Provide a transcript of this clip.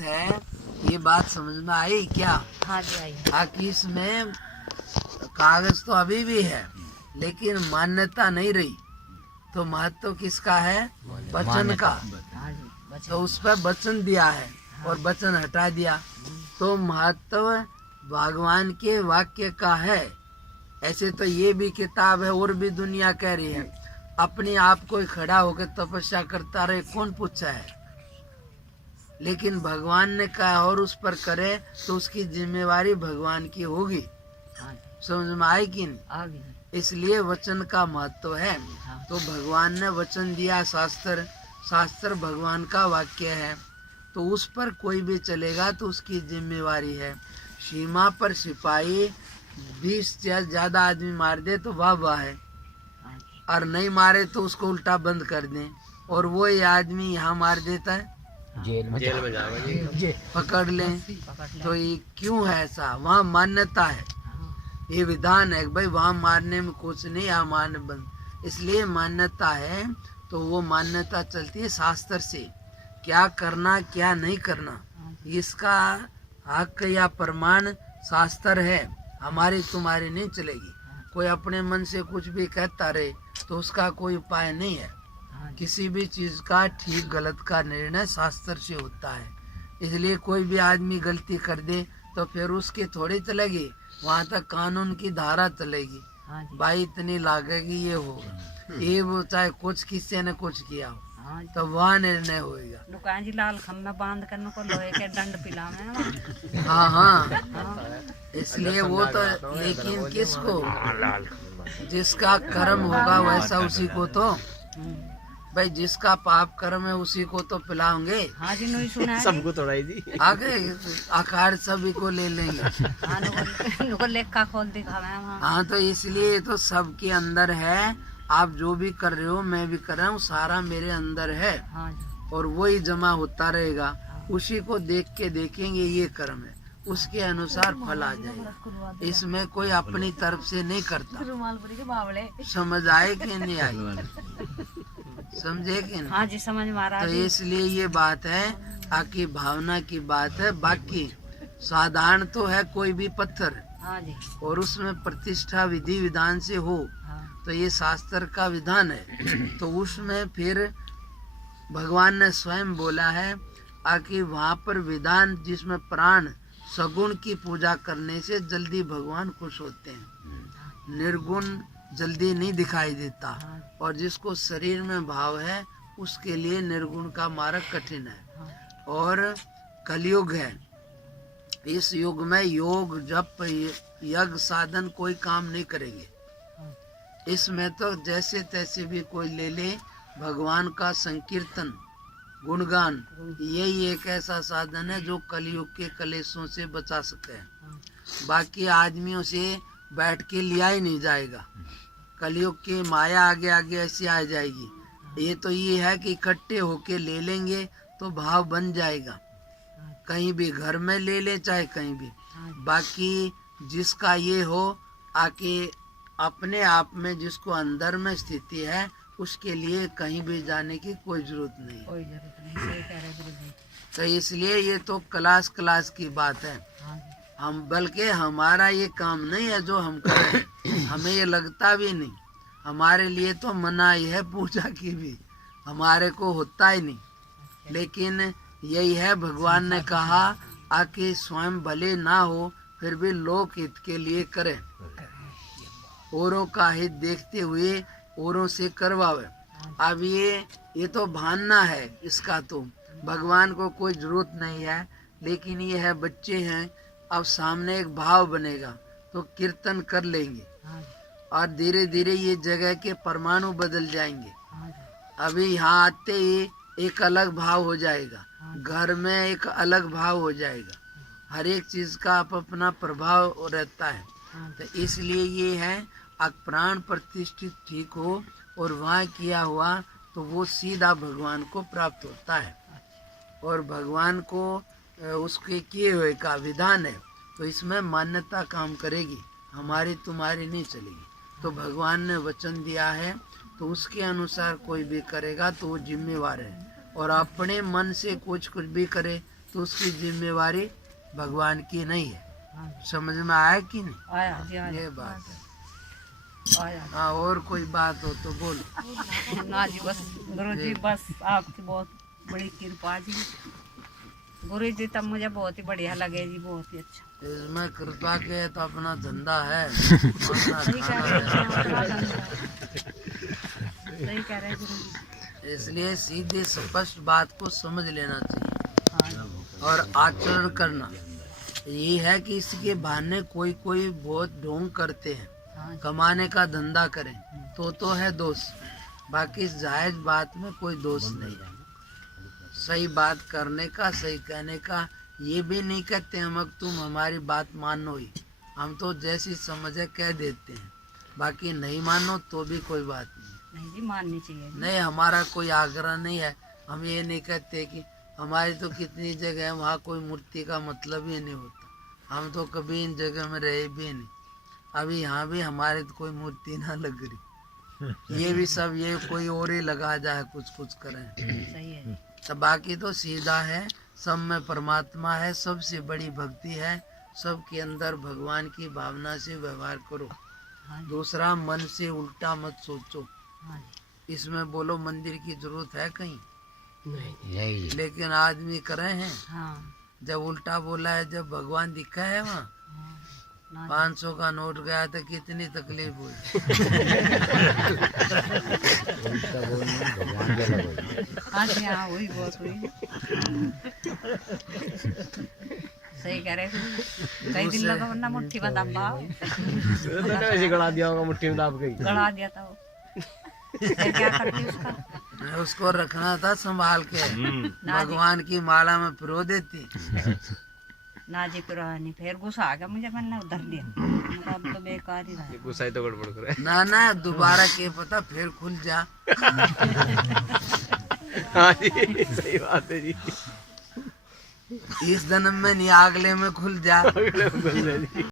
बात है, ये बात समझ में आई क्या? हाँ जी आई। कि इसमें कागज तो अभी भी है लेकिन मान्यता नहीं रही, तो महत्व किसका है? वचन का। हाँ जी वचन। तो उस पर वचन दिया है और वचन हटा दिया, तो महत्व भगवान के वाक्य का है। ऐसे तो ये भी किताब है और भी दुनिया कह रही है, अपने आप को खड़ा होकर तपस्या करता रहे, कौन पूछा है? लेकिन भगवान ने कहा और उस पर करे तो उसकी जिम्मेवारी भगवान की होगी। हाँ जी समझ में आई कि नहीं? आ गई। इसलिए वचन का महत्व है। हाँ। तो भगवान ने वचन दिया, शास्त्र, शास्त्र भगवान का वाक्य है, तो उस पर कोई भी चलेगा तो उसकी जिम्मेवारी है। सीमा पर सिपाही 20 या ज्यादा आदमी मार दे तो वाह वाह है, हाँ जी। और नहीं मारे तो उसको उल्टा बंद कर दें, और वो ये आदमी यहाँ मार देता है, जेल में जाओगे। पकड़ लें। पकड़ ले। तो ये क्यों है ऐसा? वहाँ मान्यता है, हाँ। ये विधान है कि भाई वहाँ मारने में कुछ नहीं, यहाँ मारने बंद, इसलिए मान्यता है। तो वो मान्यता चलती है शास्त्र से, क्या करना क्या नहीं करना, इसका हक या प्रमाण शास्त्र है, हमारी तुम्हारी नहीं चलेगी। कोई अपने मन से कुछ भी कहता रहे तो उसका कोई उपाय नहीं है। हाँ जी। किसी भी चीज का ठीक गलत का निर्णय शास्त्र से होता है। इसलिए कोई भी आदमी गलती कर दे तो फिर उसकी थोड़ी चलेगी, वहाँ तक कानून की धारा चलेगी, हाँ जी। भाई इतनी लागेगी, ये होगा, ये वो, चाहे कुछ किसी ने कुछ किया हो, हाँ जी। तो वहाँ निर्णय होएगा। दुकान जी लाल खम्भे बांध कर को लोहे के दंड पिलावे। हाँ हाँ, हाँ। इसलिए वो तो, लेकिन किसको? जिसका कर्म होगा वैसा उसी को तो, भाई जिसका पाप कर्म है उसी को तो पिलाओगे। हाँ जी नहीं सुना है। सबको थोड़ा ही जी। आगे आकार सभी को ले लेंगे। हाँ नुको लेखा खोल दिखावे वहाँ। हाँ, तो इसलिए तो सबके अंदर है। आप जो भी कर रहे हो, मैं भी कर रहा हूँ, सारा मेरे अंदर है, हाँ जी। और वही जमा होता रहेगा। उसी को देख के देखेंगे ये कर्म है, उसके अनुसार फल आ जाएगा। इसमें कोई अपनी तरफ से नहीं करता। समझ आए कि नहीं आई? समझे कि नहीं? हाँ जी समझ में आ रहा तो है। इसलिए ये बात है, आकी भावना की बात है। बाकी साधारण तो है कोई भी पत्थर, हाँ जी। और उसमें प्रतिष्ठा विधि विधान से हो, हाँ। तो ये शास्त्र का विधान है। तो उसमें फिर भगवान ने स्वयं बोला है आकि वहाँ पर विधान जिसमें प्राण सगुण की पूजा करने से जल्दी भगवान खुश होते हैं, निर्गुण जल्दी नहीं दिखाई देता, और जिसको शरीर में भाव है उसके लिए निर्गुण का मार्ग कठिन है। और कलयुग है, इस युग में योग जप यज्ञ साधन कोई काम नहीं करेंगे। इसमें तो जैसे तैसे भी कोई ले ले, भगवान का संकीर्तन गुणगान, यही एक ऐसा साधन है जो कलयुग के कलेशों से बचा सके। बाकी आदमियों से बैठ के लिया ही नहीं जाएगा, कलयुग की माया आगे आगे ऐसी आ जाएगी। ये तो ये है कि इकट्ठे होके ले लेंगे तो भाव बन जाएगा, कहीं भी घर में ले ले चाहे कहीं भी। बाकी जिसका ये हो आके अपने आप में, जिसको अंदर में स्थिति है, उसके लिए कहीं भी जाने की कोई जरूरत नहीं। कोई जरूरत नहीं, सही कह रहे गुरु जी। तो इसलिए ये तो क्लास की बात है। हाँ जी। हम बल्कि हमारा ये काम नहीं है जो हम करें, हमें ये लगता भी नहीं। हमारे लिए तो मनाही है पूजा की भी, हमारे को होता ही नहीं। लेकिन यही है, भगवान ने कहा आके स्वयं भले ना हो फिर भी लोक हित के लिए करें, औरों का हित देखते हुए औरों से करवावे। अब ये तो भानना है, इसका तो भगवान को कोई जरूरत नहीं है। लेकिन ये है, बच्चे हैं, अब सामने एक भाव बनेगा तो कीर्तन कर लेंगे, और धीरे धीरे ये जगह के परमाणु बदल जाएंगे। अभी यहाँ आते ही एक अलग भाव हो जाएगा, घर में एक अलग भाव हो जाएगा, हर एक चीज का अपना प्रभाव रहता है। तो इसलिए ये है, प्राण प्रतिष्ठित ठीक हो और वहाँ किया हुआ तो वो सीधा भगवान को प्राप्त होता है, और भगवान को उसके किए हुए का विधान है। तो इसमें मान्यता काम करेगी, हमारी तुम्हारी नहीं चलेगी। तो भगवान ने वचन दिया है तो उसके अनुसार कोई भी करेगा तो वो जिम्मेवार है, और अपने मन से कुछ भी करे तो उसकी जिम्मेवारी भगवान की नहीं है। हाँ समझ में आया कि नहीं? आया जी आया ये बात है। आया हाँ, और कोई बात हो तो बोलो। ना जी बस गुरु जी बस आपकी बहुत बड़ी कृपा जी। गुरु जी तब मुझे बहुत ही बढ़िया लगे जी, बहुत ही अच्छा। इसमें कृपा के तो अपना धंधा है, सही कह खाना रहे हैं, है। अपना धंधा है। सही कह रहे हैं गुरु जी। इसलिए सीधी स्पष्ट बात को समझ लेना चाहिए हाँ जी, और आचरण करना। ये है कि इसके बहाने कोई कोई बहुत ढोंग करते हैं, हाँ जी, कमाने का धंधा करें तो है दोष। बाकी इस जायज बात में कोई दोष नहीं है। सही बात करने का, सही कहने का। ये भी नहीं कहते हम अब तुम हमारी बात मानो ही, हम तो जैसी समझे कह देते हैं। बाकी नहीं मानो तो भी कोई बात नहीं। नहीं जी माननी चाहिए जी। नहीं, हमारा कोई आग्रह नहीं है। हम ये नहीं कहते कि हमारी तो कितनी जगह है वहाँ कोई मूर्ति का मतलब ही नहीं होता। हम तो कभी इन जगह में रहे भी नहीं। अभी यहाँ भी हमारे तो कोई मूर्ति ना लग रही। ये भी सब ये कोई और ही लगा जाए, कुछ कुछ करें। सही है जी। तो बाकी तो सीधा है, सब में परमात्मा है, सबसे बड़ी भक्ति है। सबके अंदर भगवान की भावना से व्यवहार करो। हाँ जी, दूसरा, मन से उल्टा मत सोचो। हाँ जी, इसमें बोलो मंदिर की जरूरत है कहीं, नहीं लेकिन आदमी करे हैं। हाँ जब उल्टा बोला है, जब भगवान दिखा है वहाँ, हाँ, ना जी, 500 का नोट गया तो कितनी तकलीफ हुई। हाँ जी, हाँ वही बहुत हुई। सही कह रहे हैं। कई दिन लगा वरना मुट्ठी में दबा ऐसे गड़ा दिया होगा मुट्ठी में दाब गई। गड़ा दिया था वो। फिर क्या करती उसका? उसको रखना था संभाल के, ना जी, भगवान की माला में पिरो देती। ना जी पुरानी फिर गुस्सा आ गया मुझे, मैंने उधर लिया। मैंने कहा, अब तो बेकार ही रहा। गुस्सा ही तो गड़बड़ करे। ना ना, दोबारा के पता फिर खुल जा। हाँ जी, सही बात है जी। इस जन्म में नहीं, अगले में खुल जा। अगले में खुल जाए जी।